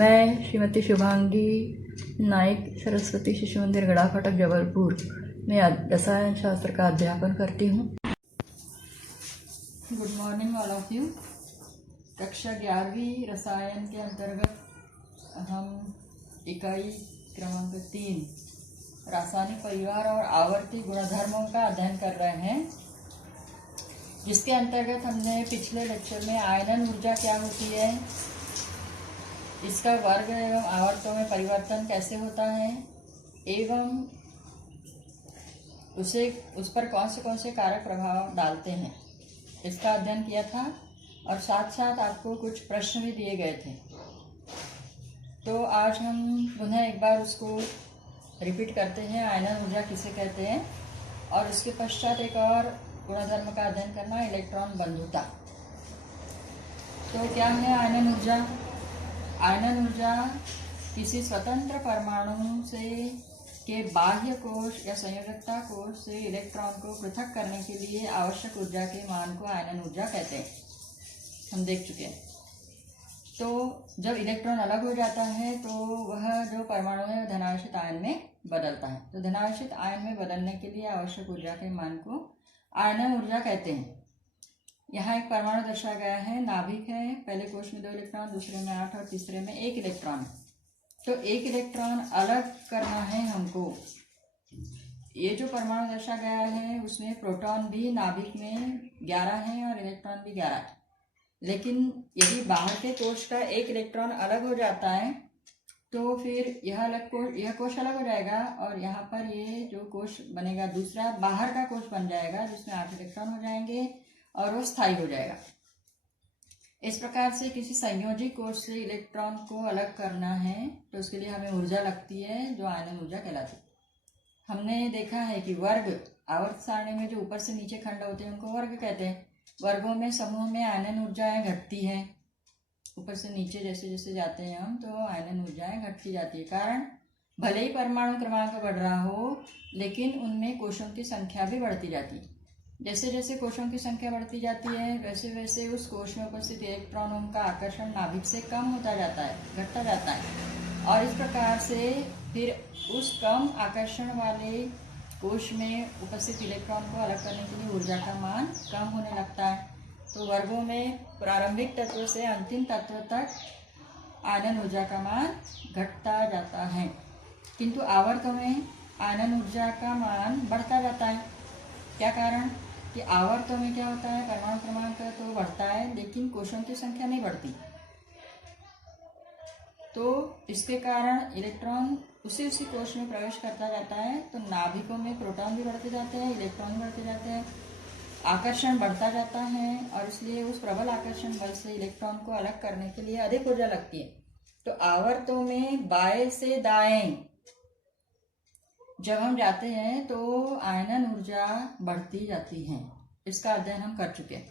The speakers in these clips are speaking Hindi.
मैं श्रीमती शुभांगी नाइक सरस्वती शिशु मंदिर गड़ा फाटक जबलपुर में रसायन शास्त्र का अध्यापन करती हूँ। Good morning all of you. कक्षा 11वीं रसायन के अंतर्गत हम इकाई क्रमांक 3 रासायनिक परिवार और आवर्ती गुणधर्मों का अध्ययन कर रहे हैं, जिसके अंतर्गत हमने पिछले लेक्चर में आयनन ऊर्जा क्या होती है, इसका वर्ग एवं आवर्तों में परिवर्तन कैसे होता है एवं उस पर कौन से कारक प्रभाव डालते हैं, इसका अध्ययन किया था। और साथ साथ आपको कुछ प्रश्न भी दिए गए थे। तो आज हम पुनः एक बार उसको रिपीट करते हैं। आयनन ऊर्जा किसे कहते हैं, और उसके पश्चात एक और गुणधर्म का अध्ययन करना, इलेक्ट्रॉन बंधुता। तो क्या है आयनन ऊर्जा? आयनन ऊर्जा किसी स्वतंत्र परमाणु से के बाह्य कोश या संयोजकता कोश से इलेक्ट्रॉन को पृथक करने के लिए आवश्यक ऊर्जा के मान को आयनन ऊर्जा कहते हैं। हम देख चुके हैं। तो जब इलेक्ट्रॉन अलग हो जाता है तो वह जो परमाणु है धनावेशित आयन में बदलता है। तो धनावेशित आयन में बदलने के लिए आवश्यक ऊर्जा के मान को आयनन ऊर्जा कहते हैं। यहाँ एक परमाणु दर्शाया गया है, नाभिक है। पहले कोश में 2 इलेक्ट्रॉन, दूसरे में 8 और तीसरे में 1 इलेक्ट्रॉन। तो 1 इलेक्ट्रॉन अलग करना है हमको। ये जो परमाणु दर्शाया गया है उसमें प्रोटॉन भी नाभिक में 11 है और इलेक्ट्रॉन भी 11 है। लेकिन यदि बाहर के कोश का 1 इलेक्ट्रॉन अलग हो जाता है तो फिर यह कोश अलग हो जाएगा और यहाँ पर ये जो कोश बनेगा दूसरा बाहर का कोश बन जाएगा, जिसमें 8 इलेक्ट्रॉन हो जाएंगे और वो स्थायी हो जाएगा। इस प्रकार से किसी संयोजी कोश से इलेक्ट्रॉन को अलग करना है तो उसके लिए हमें ऊर्जा लगती है, जो आयनन ऊर्जा कहलाती है। हमने देखा है कि वर्ग आवर्त सारणी में जो ऊपर से नीचे खंड होते हैं उनको वर्ग कहते हैं। वर्गों में समूह में आयनन ऊर्जाएं घटती हैं। ऊपर से नीचे जैसे जैसे जाते हैं हम तो आयनन ऊर्जाएं घटती जाती है। कारण भले ही परमाणु क्रमांक बढ़ रहा हो, लेकिन उनमें कोशों की संख्या भी बढ़ती जाती है। जैसे जैसे कोशों की संख्या बढ़ती जाती है वैसे वैसे उस कोश में उपस्थित इलेक्ट्रॉनों का आकर्षण नाभिक से कम होता जाता है, घटता जाता है। और इस प्रकार से फिर उस कम आकर्षण वाले कोश में उपस्थित इलेक्ट्रॉन को अलग करने के लिए ऊर्जा का मान कम होने लगता है। तो वर्गों में प्रारंभिक तत्व से अंतिम तत्व तक आयनन ऊर्जा का मान घटता जाता है, किंतु आवर्तों में आयनन ऊर्जा का मान बढ़ता जाता है। क्या कारण कि आवर्तों में क्या होता है, परमाणु क्रमांक तो बढ़ता है लेकिन कोशों की संख्या नहीं बढ़ती। तो इसके कारण इलेक्ट्रॉन उसी कोश में प्रवेश करता जाता है। तो नाभिकों में प्रोटॉन भी बढ़ते जाते हैं, इलेक्ट्रॉन भी बढ़ते जाते हैं, आकर्षण बढ़ता जाता है और इसलिए उस प्रबल आकर्षण बल से इलेक्ट्रॉन को अलग करने के लिए अधिक ऊर्जा लगती है। तो आवर्तों में बाएं से दाएं जब हम जाते हैं तो आयनन ऊर्जा बढ़ती जाती है। इसका अध्ययन हम कर चुके हैं।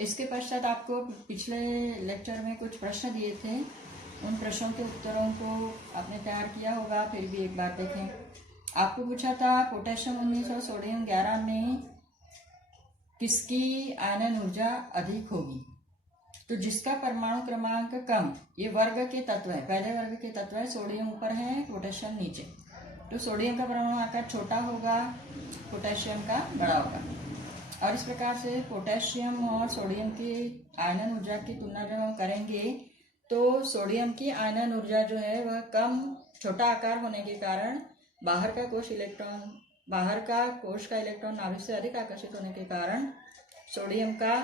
इसके पश्चात आपको पिछले लेक्चर में कुछ प्रश्न दिए थे, उन प्रश्नों के उत्तरों को आपने तैयार किया होगा, फिर भी एक बार देखें। आपको पूछा था पोटेशियम 19 और सोडियम 11 में किसकी आयनन ऊर्जा अधिक होगी। तो जिसका परमाणु क्रमांक कम, ये वर्ग के तत्व है, पहले वर्ग के तत्व है, सोडियम ऊपर है, पोटेशियम नीचे। तो सोडियम का परमाणु आकार छोटा होगा, पोटेशियम का बड़ा होगा। और इस प्रकार से पोटेशियम और सोडियम की आयनन ऊर्जा की तुलना जब हम करेंगे तो सोडियम की आयनन ऊर्जा जो है वह कम, छोटा आकार होने के कारण बाहर का कोश का इलेक्ट्रॉन नाभिक से अधिक आकर्षित होने के कारण सोडियम का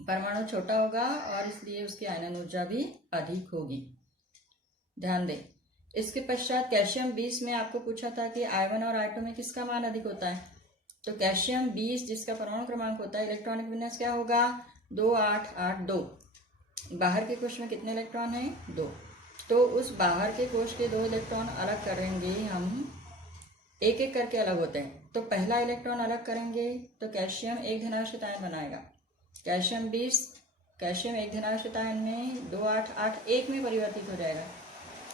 परमाणु छोटा होगा और इसलिए उसकी आयनन ऊर्जा भी अधिक होगी। ध्यान दें। इसके पश्चात कैल्शियम 20 में आपको पूछा था कि I1 और I2 में किसका मान अधिक होता है। तो कैल्शियम 20 जिसका परमाणु क्रमांक होता है, इलेक्ट्रॉनिक विन्यास क्या होगा, 2 8 8 2। बाहर के कोश में कितने इलेक्ट्रॉन हैं, 2। तो उस बाहर के कोश के 2 इलेक्ट्रॉन अलग करेंगे हम, एक एक करके अलग होते हैं। तो पहला इलेक्ट्रॉन अलग करेंगे तो कैल्शियम 1 धनावेशित आयन बनाएगा। कैल्शियम 20, कैल्शियम 1 धनावेशित आयन में 2 8 8 1 में परिवर्तित हो जाएगा,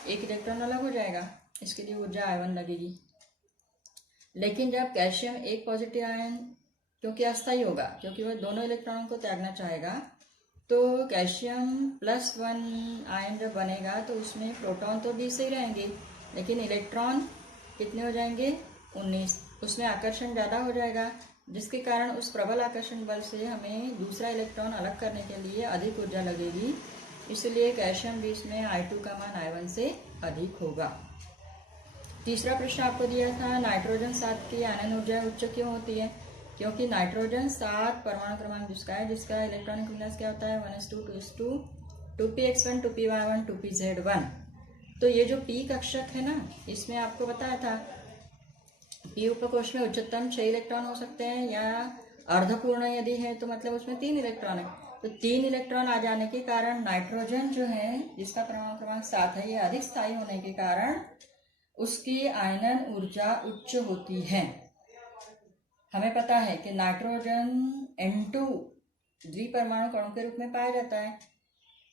1 इलेक्ट्रॉन अलग हो जाएगा। इसके लिए ऊर्जा I1 लगेगी। लेकिन जब कैल्शियम 1 पॉजिटिव आयन, क्योंकि अस्थायी होगा, क्योंकि वह दोनों इलेक्ट्रॉनों को त्यागना चाहेगा, तो कैल्शियम +1 आयन जब बनेगा तो उसमें प्रोटॉन तो 20 ही रहेंगे, लेकिन इलेक्ट्रॉन कितने हो जाएंगे? 19। उसमें आकर्षण ज़्यादा हो जाएगा, जिसके कारण उस प्रबल आकर्षण बल से हमें दूसरा इलेक्ट्रॉन अलग करने के लिए अधिक ऊर्जा लगेगी। इसलिए कैल्शियम 20 में I2 का मान I1 से अधिक होगा। तीसरा प्रश्न आपको दिया था, नाइट्रोजन 7 की आयनन ऊर्जा उच्च क्यों होती है? क्योंकि नाइट्रोजन 7 परमाणु क्रमांक जिसका है, जिसका इलेक्ट्रॉनिक विन्यास क्या होता है? 1s2 2s2 2px1 2py1 2pz1। तो ये जो p कक्षक है ना, इसमें आपको बताया था p उपकोष में उच्चतम 6 इलेक्ट्रॉन हो सकते हैं, या अर्धपूर्ण यदि है तो मतलब उसमें 3 इलेक्ट्रॉन है। तो 3 इलेक्ट्रॉन आ जाने के कारण नाइट्रोजन जो है, जिसका परमाणु क्रमांक 7 है, ये अधिक स्थायी होने के कारण उसकी आयनन ऊर्जा उच्च होती है। हमें पता है कि नाइट्रोजन N2 द्विपरमाणु कणों के रूप में पाया जाता है।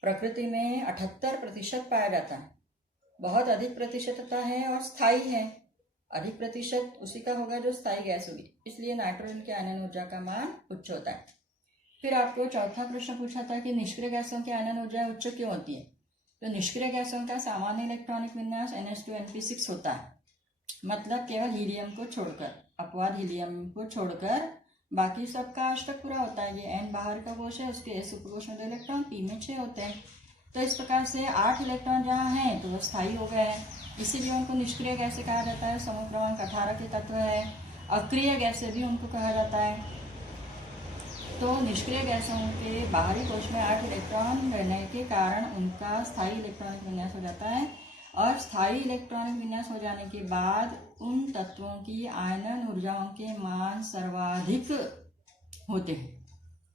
प्रकृति में 78% पाया जाता है, बहुत अधिक प्रतिशतता है और स्थायी है। अधिक प्रतिशत उसी का होगा जो स्थायी गैस होगी, इसलिए नाइट्रोजन की आयनन ऊर्जा का मान उच्च होता है। फिर आपको चौथा प्रश्न पूछा था कि निष्क्रिय गैसों की आयनन ऊर्जा उच्च क्यों होती है? तो निष्क्रिय गैसों का सामान्य इलेक्ट्रॉनिक विन्यास NH2NP6 होता है, मतलब केवल हीलियम को छोड़कर, अपवाद हीलियम को छोड़कर बाकी सबका अष्टक पूरा होता है। ये N बाहर का कोश है, उसके S उपकोष में 2 इलेक्ट्रॉन, P में 6 होते हैं। तो इस प्रकार से 8 इलेक्ट्रॉन जहाँ हैं तो वो स्थायी हो गए हैं, इसीलिए उनको निष्क्रिय गैसें कहा जाता है। समूह क्रमांक 18 के तत्व है। अक्रिय गैसें भी उनको कहा जाता है। तो निष्क्रिय गैसों के बाहरी कोश में 8 इलेक्ट्रॉन रहने के कारण उनका स्थायी इलेक्ट्रॉनिक विन्यास हो जाता है, और स्थायी इलेक्ट्रॉनिक विन्यास हो जाने के बाद उन तत्वों की आयनन ऊर्जाओं के मान सर्वाधिक होते हैं।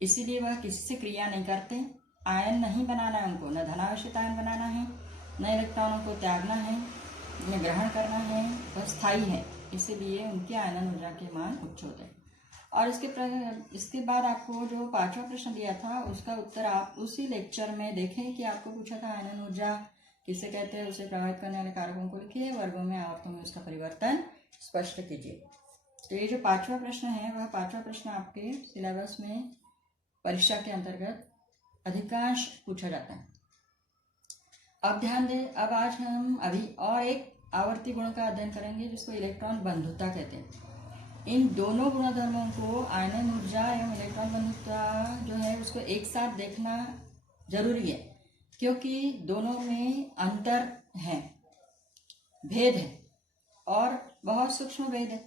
इसीलिए वह किसी से क्रिया नहीं करते। आयन नहीं बनाना है उनको, न धनावेशित आयन बनाना है, न इलेक्ट्रॉनों को त्यागना है, न ग्रहण करना है, वह स्थायी है, इसीलिए उनके आयनन ऊर्जा के मान उच्च होते हैं। और इसके बाद आपको जो 5वां प्रश्न दिया था उसका उत्तर आप उसी लेक्चर में देखें कि आपको पूछा था आयनन ऊर्जा किसे कहते हैं, उसे प्रभावित करने वाले कारकों को लिखिए, वर्गों में आवर्तों में उसका परिवर्तन स्पष्ट कीजिए। तो ये जो 5वां प्रश्न है, वह 5वां प्रश्न आपके सिलेबस में परीक्षा के अंतर्गत अधिकांश पूछा जाता है। अब ध्यान दें, अब आज हम अभी और एक आवर्ती गुण का अध्ययन करेंगे जिसको इलेक्ट्रॉन बंधुता कहते हैं। इन दोनों गुणधर्मों को, आयनन ऊर्जा एवं इलेक्ट्रॉन बंधुता जो है, उसको एक साथ देखना जरूरी है, क्योंकि दोनों में अंतर है, भेद है, और बहुत सूक्ष्म भेद है।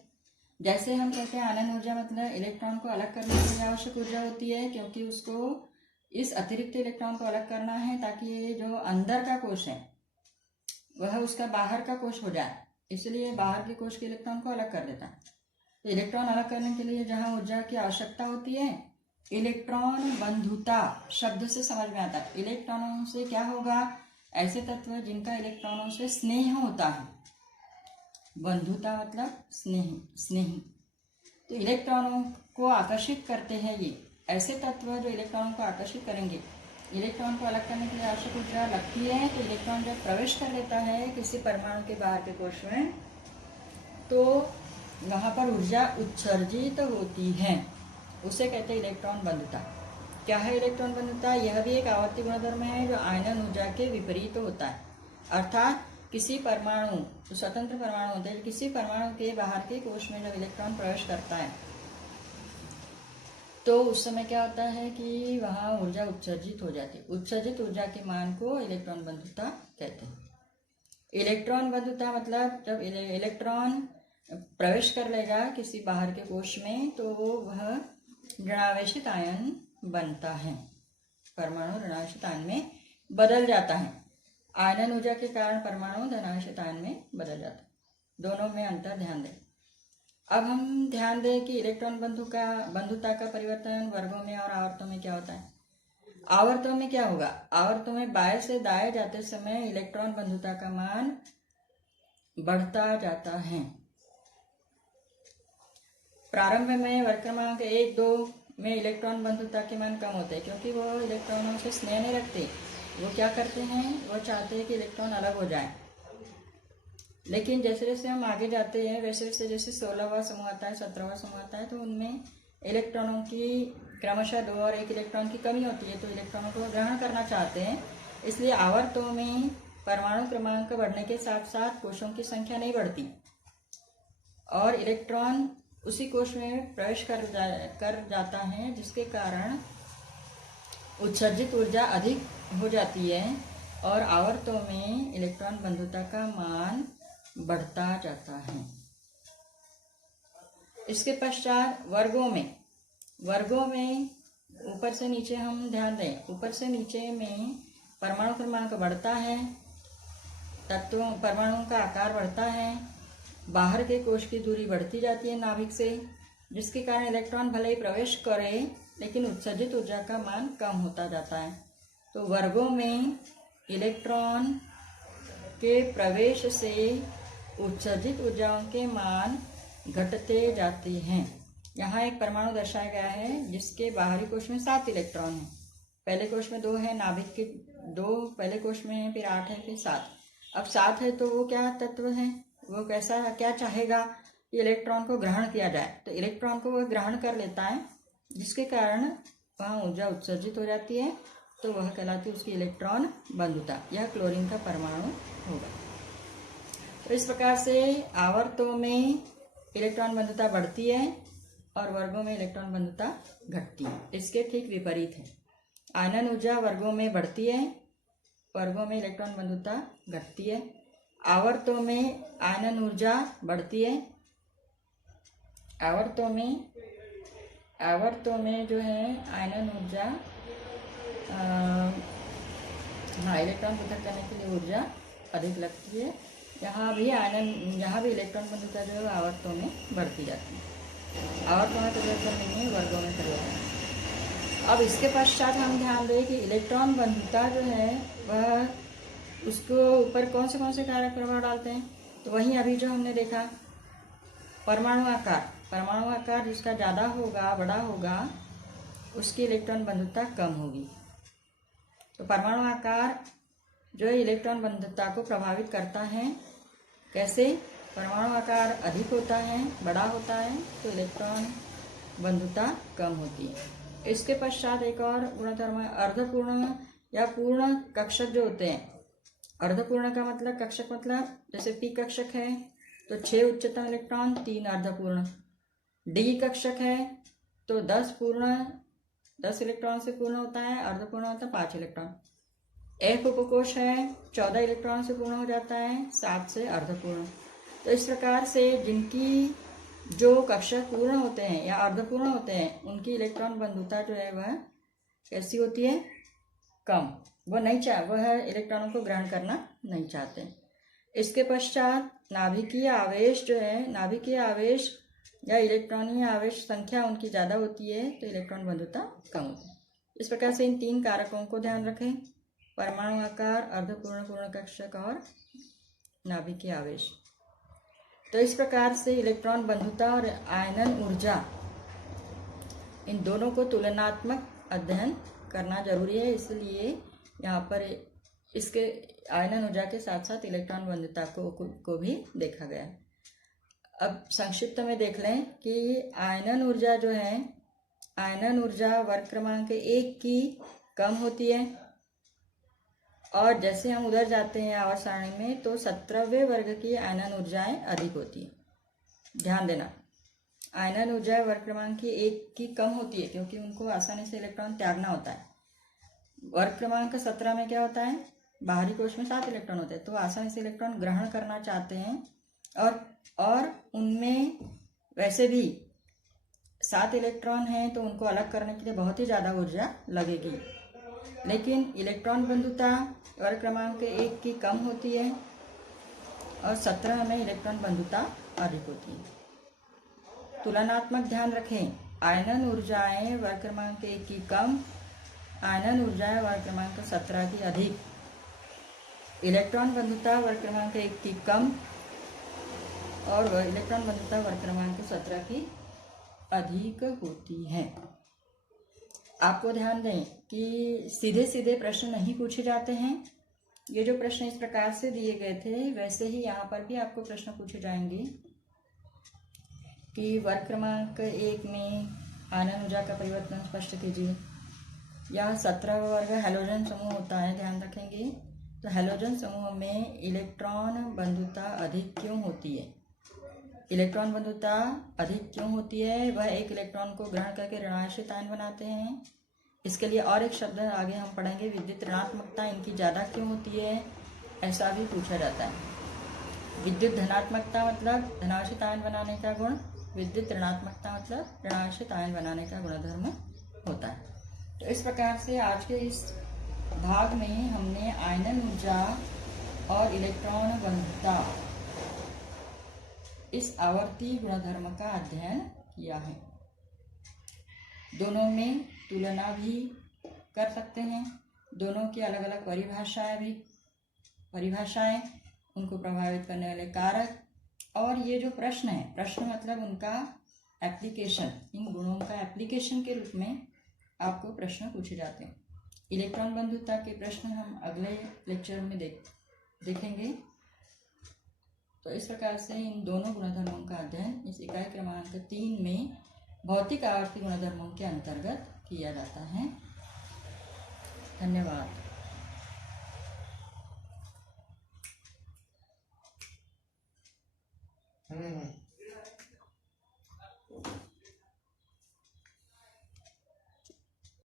जैसे हम कहते हैं आयनन ऊर्जा मतलब इलेक्ट्रॉन को अलग करने के लिए आवश्यक ऊर्जा होती है, क्योंकि उसको इस अतिरिक्त इलेक्ट्रॉन को अलग करना है ताकि जो अंदर का कोश है वह उसका बाहर का कोश हो जाए, इसलिए बाहर के कोश के इलेक्ट्रॉन को अलग कर देता है। तो इलेक्ट्रॉन अलग करने के लिए जहाँ ऊर्जा की आवश्यकता होती है, इलेक्ट्रॉन बंधुता शब्द से समझ में आता है। इलेक्ट्रॉनों से क्या होगा? ऐसे तत्व जिनका इलेक्ट्रॉनों से स्नेह होता है। बंधुता मतलब स्नेही। तो इलेक्ट्रॉनों को आकर्षित करते हैं ये ऐसे तत्व जो इलेक्ट्रॉनों को आकर्षित करेंगे। इलेक्ट्रॉन को अलग करने के लिए आवश्यक ऊर्जा लगती है, तो इलेक्ट्रॉन जब प्रवेश कर लेता है किसी परमाणु के बाहर के कोश में, तो वहाँ पर ऊर्जा उत्सर्जित होती है, उसे कहते हैं इलेक्ट्रॉन बंधुता। क्या है इलेक्ट्रॉन बंधुता? यह भी एक आवर्ती गुणधर्म है जो आयनन ऊर्जा के विपरीत होता है। अर्थात किसी परमाणु, तो स्वतंत्र परमाणु होते हैं, किसी परमाणु के बाहर के कोश में जब इलेक्ट्रॉन प्रवेश करता है तो उस समय क्या होता है कि वहाँ ऊर्जा उत्सर्जित हो जाती है। उत्सर्जित ऊर्जा के मान को इलेक्ट्रॉन बंधुता कहते हैं। इलेक्ट्रॉन बंधुता मतलब जब इलेक्ट्रॉन प्रवेश कर लेगा किसी बाहर के कोश में तो वह ऋणावेशित आयन बनता है, परमाणु ऋणावेशित आयन में बदल जाता है। आयनन ऊर्जा के कारण परमाणु धनावेशित आयन में बदल जाता है। दोनों में अंतर ध्यान दें। अब हम ध्यान दें कि इलेक्ट्रॉन बंधुता का परिवर्तन वर्गों में और आवर्तों में क्या होता है। आवर्तों में क्या होगा? आवर्तों में बाएं से दाएं जाते समय इलेक्ट्रॉन बंधुता का मान बढ़ता जाता है। प्रारंभ में वर्ग क्रमांक 1, 2 में इलेक्ट्रॉन बंधुता के मान कम होते हैं, क्योंकि वो इलेक्ट्रॉनों से स्नेह नहीं रखते। वो क्या करते हैं, वो चाहते हैं कि इलेक्ट्रॉन अलग हो जाए। लेकिन जैसे जैसे हम आगे जाते हैं वैसे वैसे जैसे 16वां समूह आता है, 17वां समूह आता है, तो उनमें इलेक्ट्रॉनों की क्रमशः 2 और 1 इलेक्ट्रॉन की कमी होती है, तो इलेक्ट्रॉनों को ग्रहण करना चाहते हैं। इसलिए आवर्तों में परमाणु क्रमांक बढ़ने के साथ साथ कोशों की संख्या नहीं बढ़ती और इलेक्ट्रॉन उसी कोश में प्रवेश कर जाता है, जिसके कारण उत्सर्जित ऊर्जा अधिक हो जाती है और आवर्तों में इलेक्ट्रॉन बंधुता का मान बढ़ता जाता है। इसके पश्चात वर्गों में ऊपर से नीचे हम ध्यान दें, ऊपर से नीचे में परमाणु क्रमांक बढ़ता है, तत्वों परमाणुओं का आकार बढ़ता है, बाहर के कोश की दूरी बढ़ती जाती है नाभिक से, जिसके कारण इलेक्ट्रॉन भले ही प्रवेश करे लेकिन उत्सर्जित ऊर्जा का मान कम होता जाता है। तो वर्गों में इलेक्ट्रॉन के प्रवेश से उत्सर्जित ऊर्जाओं के मान घटते जाते हैं। यहाँ एक परमाणु दर्शाया गया है जिसके बाहरी कोश में 7 इलेक्ट्रॉन हैं। पहले कोश में 2 है, नाभिक के 2 पहले कोश में है, फिर 8 है, फिर 7। अब 7 है तो वो क्या तत्व है, वो कैसा क्या चाहेगा कि इलेक्ट्रॉन को ग्रहण किया जाए, तो इलेक्ट्रॉन को वो ग्रहण कर लेता है, जिसके कारण वहाँ ऊर्जा उत्सर्जित हो जाती है, तो वह कहलाती है उसकी इलेक्ट्रॉन बंधुता। यह क्लोरीन का परमाणु होगा। तो इस प्रकार से आवर्तों में इलेक्ट्रॉन बंधुता बढ़ती है और वर्गों में इलेक्ट्रॉन बंधुता घटती है। इसके ठीक विपरीत है। आयनन ऊर्जा वर्गों में बढ़ती है, वर्गों में इलेक्ट्रॉन बंधुता घटती है। आवर्तों में आयनन ऊर्जा बढ़ती है, आवर्तों में जो है आयनन ऊर्जा इलेक्ट्रॉन पृथक करने के लिए ऊर्जा अधिक लगती है। यहाँ भी इलेक्ट्रॉन बंधुता जो है आवर्तों में बढ़ती जाती है। आवर्तों में परिवर्तन नहीं है, वर्गों में परिवर्तन। अब इसके पश्चात हम ध्यान दें कि इलेक्ट्रॉन बंधुता जो है वह उसको ऊपर कौन से कारक प्रभाव डालते हैं, तो वहीं अभी जो हमने देखा परमाणु आकार जिसका ज़्यादा होगा, बड़ा होगा, उसकी इलेक्ट्रॉन बंधुता कम होगी। तो परमाणु आकार जो है इलेक्ट्रॉन बंधुता को प्रभावित करता है। कैसे? परमाणु आकार अधिक होता है, बड़ा होता है, तो इलेक्ट्रॉन बंधुता कम होती है। इसके पश्चात एक और गुणधर्म है अर्धपूर्ण या पूर्ण कक्षक जो होते हैं। अर्धपूर्ण का मतलब कक्षक मतलब जैसे पी कक्षक है तो 6 उच्चतम इलेक्ट्रॉन, 3 अर्धपूर्ण। डी कक्षक है तो 10 इलेक्ट्रॉन से पूर्ण होता है, अर्धपूर्ण होता है 5 इलेक्ट्रॉन। एफ उपकोष है 14 इलेक्ट्रॉन से पूर्ण हो जाता है, 7 से अर्धपूर्ण। तो इस प्रकार से जिनकी जो कक्षक पूर्ण होते हैं या अर्धपूर्ण होते हैं उनकी इलेक्ट्रॉन बंधुता जो है वह कैसी होती है? कम। वह इलेक्ट्रॉनों को ग्रहण करना नहीं चाहते। इसके पश्चात नाभिकीय आवेश जो है, नाभिकीय आवेश या इलेक्ट्रॉनीय आवेश संख्या उनकी ज़्यादा होती है, तो इलेक्ट्रॉन बंधुता कम होती है। इस प्रकार से इन 3 कारकों को ध्यान रखें: परमाणु आकार, अर्धपूर्ण, पूर्ण कक्षक और नाभिकीय आवेश। तो इस प्रकार से इलेक्ट्रॉन बंधुता और आयनन ऊर्जा इन दोनों को तुलनात्मक अध्ययन करना जरूरी है। इसलिए यहाँ पर इसके आयनन ऊर्जा के साथ साथ इलेक्ट्रॉन बंधुता को भी देखा गया है। अब संक्षिप्त में देख लें कि आयनन ऊर्जा जो है, आयनन ऊर्जा वर्ग क्रमांक 1 की कम होती है और जैसे हम उधर जाते हैं आवर्त सारणी में तो 17वें वर्ग की आयनन ऊर्जाएं अधिक होती है। ध्यान देना, आयनन ऊर्जा वर्ग क्रमांक 1 की कम होती है क्योंकि उनको आसानी से इलेक्ट्रॉन त्यागना होता है। वर्ग क्रमांक 17 में क्या होता है? बाहरी कोश में 7 इलेक्ट्रॉन होते हैं, तो आसानी से इलेक्ट्रॉन ग्रहण करना चाहते हैं और उनमें वैसे भी 7 इलेक्ट्रॉन हैं तो उनको अलग करने के लिए बहुत ही ज़्यादा ऊर्जा लगेगी। लेकिन इलेक्ट्रॉन बंधुता वर्ग क्रमांक 1 की कम होती है और 17 में इलेक्ट्रॉन बंधुता अधिक होती है। तुलनात्मक ध्यान रखें, आयनन ऊर्जाएं वर्ग क्रमांक 1 की कम, आयनन ऊर्जाएं वर्ग क्रमांक 17 की अधिक। इलेक्ट्रॉन बंधुता वर्ग क्रमांक 1 की कम और इलेक्ट्रॉन बंधुता वर्ग क्रमांक 17 की अधिक होती है। आपको ध्यान दें कि सीधे सीधे प्रश्न नहीं पूछे जाते हैं। ये जो प्रश्न इस प्रकार से दिए गए थे वैसे ही यहाँ पर भी आपको प्रश्न पूछे जाएंगे कि वर्ग क्रमांक 1 में आयनन ऊर्जा का परिवर्तन स्पष्ट कीजिए। यह 17 वर्ग हैलोजन समूह होता है, ध्यान रखेंगे। तो हैलोजन समूह में इलेक्ट्रॉन बंधुता अधिक क्यों होती है? इलेक्ट्रॉन बंधुता अधिक क्यों होती है? वह एक इलेक्ट्रॉन को ग्रहण करके ऋणायनित आयन बनाते हैं। इसके लिए और एक शब्द आगे हम पढ़ेंगे, विद्युत ऋणात्मकता इनकी ज़्यादा क्यों होती है, ऐसा भी पूछा जाता है। विद्युत धनात्मकता मतलब धनावेशित आयन बनाने का गुण, विद्युत ऋणात्मकता मतलब ऋणावेशित आयन बनाने का गुणधर्म होता है। तो इस प्रकार से आज के इस भाग में हमने आयनन ऊर्जा और इलेक्ट्रॉन बंधुता इस आवर्ती गुणधर्म का अध्ययन किया है। दोनों में तुलना भी कर सकते हैं, दोनों की अलग अलग परिभाषाएं, उनको प्रभावित करने वाले कारक, और ये जो प्रश्न है, प्रश्न मतलब उनका एप्लीकेशन, इन गुणों का एप्लीकेशन के रूप में आपको प्रश्न पूछे जाते हैं। इलेक्ट्रॉन बंधुता के प्रश्न हम अगले लेक्चर में देखेंगे। तो इस प्रकार से इन दोनों गुणधर्मों का अध्ययन इस इकाई क्रमांक 3 में भौतिक आवर्ती गुणधर्मों के अंतर्गत किया जाता है। धन्यवाद।